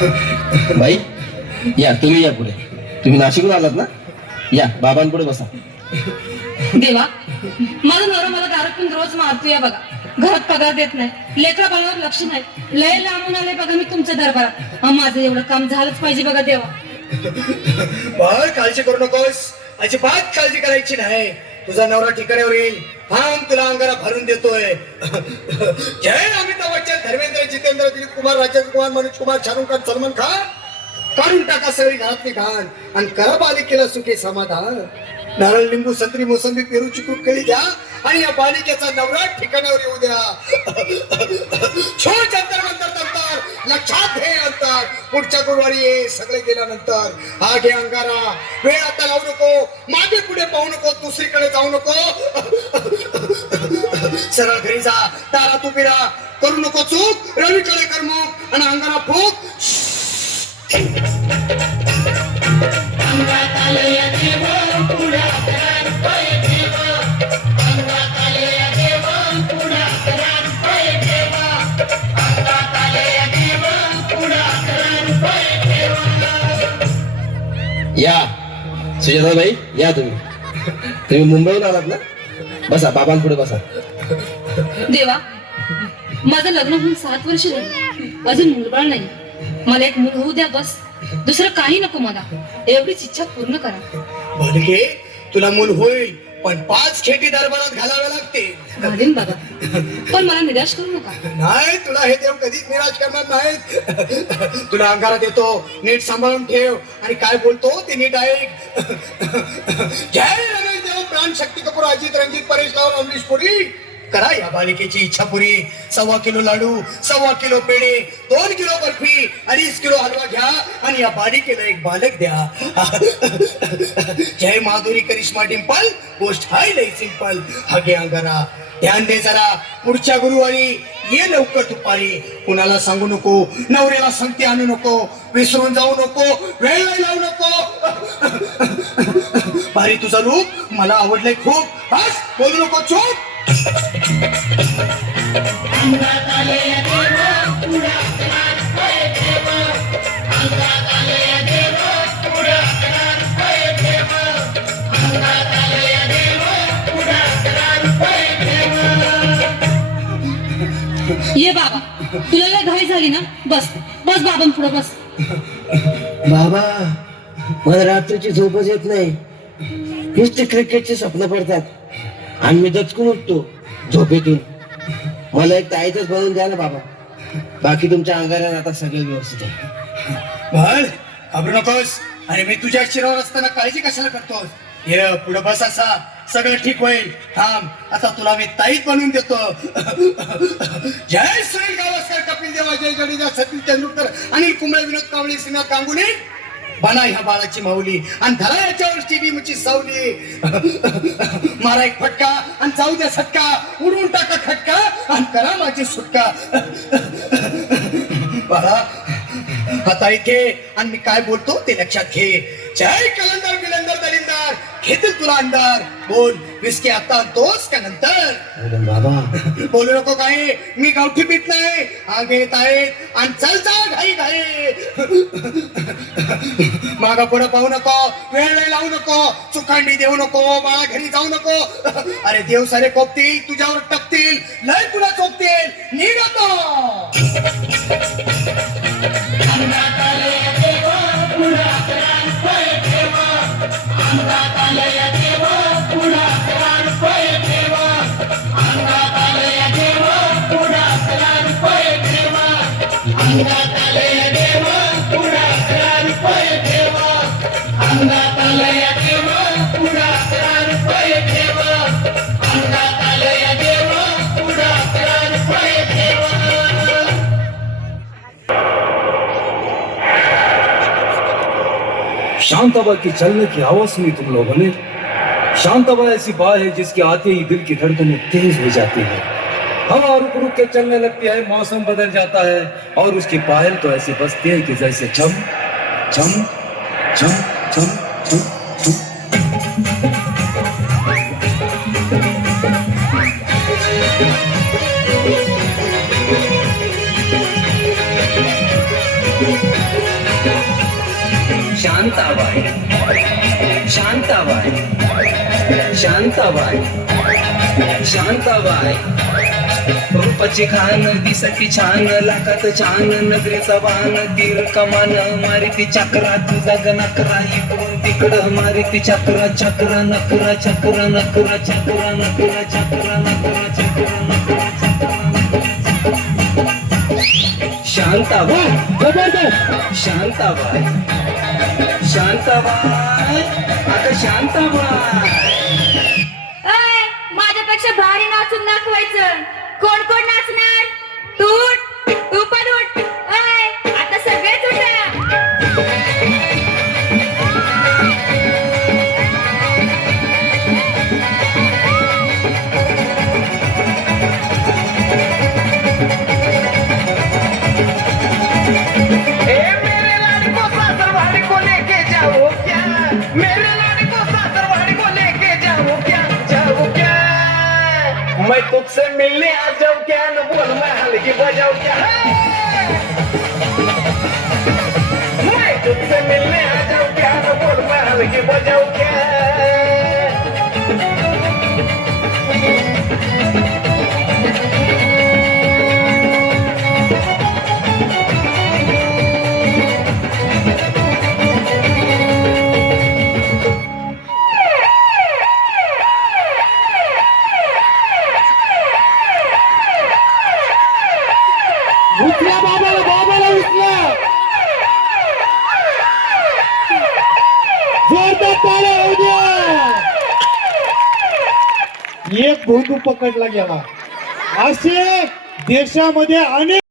बाई या, तुम्ही या पुढे. तुम्ही नाशिकहून आलात ना? या बाबांपुढे बसा. देवा, माझा नवरा मला दारू पिऊन रोज मारतोय बघा. घरात पगार देत नाही, लेकरा बाळावर लक्ष नाही. लय लांबून आले बघा मी तुमच्या दरबारात. माझं एवढं काम झालंच पाहिजे बघा देवा. बाळ काळजी करू नकोस, अजिबात काळजी करायची नाही. तुझा नवरा ठिकाण्यावर येईल. थांब, तुला अंगारा भरून देतोय. जय अमिताभ बच्चन, धर्मेंद्र, जितेंद्र, दिलीप कुमार, राजेंद्र कुमार, मनोज कुमार, शाहरुख खान, सलमान खान. काढून टाका सगळी घरातली घाण आणि करा बालिकेला सुखे समाधान. नारळ, लिंबू, संत्री, मोसंबी, पेरू, चिकू, केळी द्या आणि या बालिकेचा नवरा ठिकाणावर येऊ द्या. छोट अंतर नंतर नंतर लक्षात घे अंतर. पुढच्या गुरुवारी ये सगळे गेल्यानंतर. हा घे अंगारा. वेळ आता लावू नको, मागे पुढे पाहू नको, दुसरीकडे जाऊ नको. सरळ घरी जा, दारात उभी राहा. करू नको चूक, रवीकडे कर मुख आणि अंगारा फूक. या सुजाताबाई, या तुम्ही मुंबईहून आलात ना? बसा, बाबांपुढे बसा. देवा, माझं लग्न होऊन 7 वर्ष झाली, अजून मुलबाळ नाही. मला एक मूल होऊ द्या बस. दुसरं काही नको मला. एवढीच इच्छा पूर्ण करा. बालिके, तुला मूल होईल, पण 5 खेटी दरबारात घालाव्या लागतील. घालीन बाबा, पण मला निराश करू नका. नाही, तुला हे देव कधीच निराश करणार नाहीत. तुला अंगारा देतो, नीट सांभाळून ठेव आणि काय बोलतो ते नीट ऐक. जय रमेश देव, प्राण, शक्ती कपूर, अजित, रंजित, परेश राव, अमरीश पुरी. करा या बालिकेची इच्छा पुरी. 1.25 किलो लाडू, 1.25 किलो पेढे, 2 किलो बर्फी, 2.5 किलो हलवा घ्या आणि या बालिकेला एक बालक द्या. जय माधुरी, करिश्मा, डिंपल, गोष्ट हाय लई सिंपल. हा घे अंगारा. ध्यान दे जरा, पुढच्या गुरुवारी ये लवकर दुपारी. कुणाला सांगू नको, नवऱ्याला संगती आणू नको, विसरून जाऊ नको, वेळ लावू नको. भारी तुझं रूप मला आवडलंय खूप. बस, बोलू नको, चूप. ये बाबा, तुला लय घाई झाली ना? बस बस बाबां पुढे बस. बाबा, मला रात्रीची झोपच येत नाही. नुसते क्रिकेटचे स्वप्न पडतात आणि मी दचकून उठतो झोपेतून. मला एक ताईतच बनवून द्या ना बाबा. बाकी तुमच्या अंगाला आता सगळं व्यवस्थित आहे. बाळ, घाबरू नकोस. आणि मी तुझ्या शिरावर असताना काळजी कशाला करतोस? ये पुढे बस, असा सगळं ठीक होईल. थांब, आता तुला मी ताईत बनवून देतो. जय सुनील गावस्कर, कपिल देव, जय जडेजा, सचिन तेंडुलकर, अनिल कुंबळे, विनोद कांबळे, श्रीनाथ गांगुली. बना ह्या बाळाची माऊली आणि धरा याच्यावर स्टेडियमची सावली. मारा एक फटका आणि जाऊ द्या सटका. उडून टाका खटका आणि करा माझी सुटका. बाळा, हाता इथे आणि मी काय बोलतो ते लक्षात घे. जय कलंदर, बिलंदर, दलिंदर, घेतील तुला अंधार. बोल, विस्की आता आणतोस का नंतर? बाबा, बोलू नको काही, मी गावठी पीत नाही. आगे येत आहेत आणि चल चल घाई घाई. मागा पुढे पाहू नको, वेळ नाही लावू नको, चुकांडी देऊ नको, बाळा घरी जाऊ नको. अरे देव सारे कोपतील, तुझ्यावर टपतील, लय तुला चोपतील. निघतो शांताबा की चलने की आवाज सुनी तुम लोगों ने? शांताबा ऐसी बात है जिसके आते ही दिल की धड़कनें तेज हो जाती है. हवा रुक रुक के चलने लगती है, मौसम बदल जाता है और उसकी पायल तो ऐसी बजती है कि जैसे झम झम झम झम झम झम. शांताबाई शांताबाई शांताबाई शांताबाई रूपाची खान दिसती छान लाखात छान नजरेचा बाण तीर कमान मारिती चक्रा तुझा गणकरा इकडून तिकडं मारिती चक्रा चक्रा नकरा चक्रा नकरा चक्रा नकरा चक्रा नकरा चक्रा नकरा शांताबाई शांताबाई शांताबाई आता शांताबाई अय, माझ्यापेक्षा भारी नाचून दाखवायचं. कोण कोण नाचणार? तू पण उठ. अय, आता सगळेच उठा. मेरे लाड़ी को सासरवाड़ी को लेके जाओ क्या मेरे लाड़ी को सासरवाड़ी को लेके जाओ क्या मैं तुझसे मिलने आ जाऊं क्या न बोल मैं हल्की बजाऊं क्या मैं तुझसे मिलने आ जाऊं क्या न बोल मैं हल्की बजाऊं क्या उचला बाबाला उचला जोरदार टाळ्या होऊ द्या. एक भोंदू पकडला गेला. असे देशामध्ये अनेक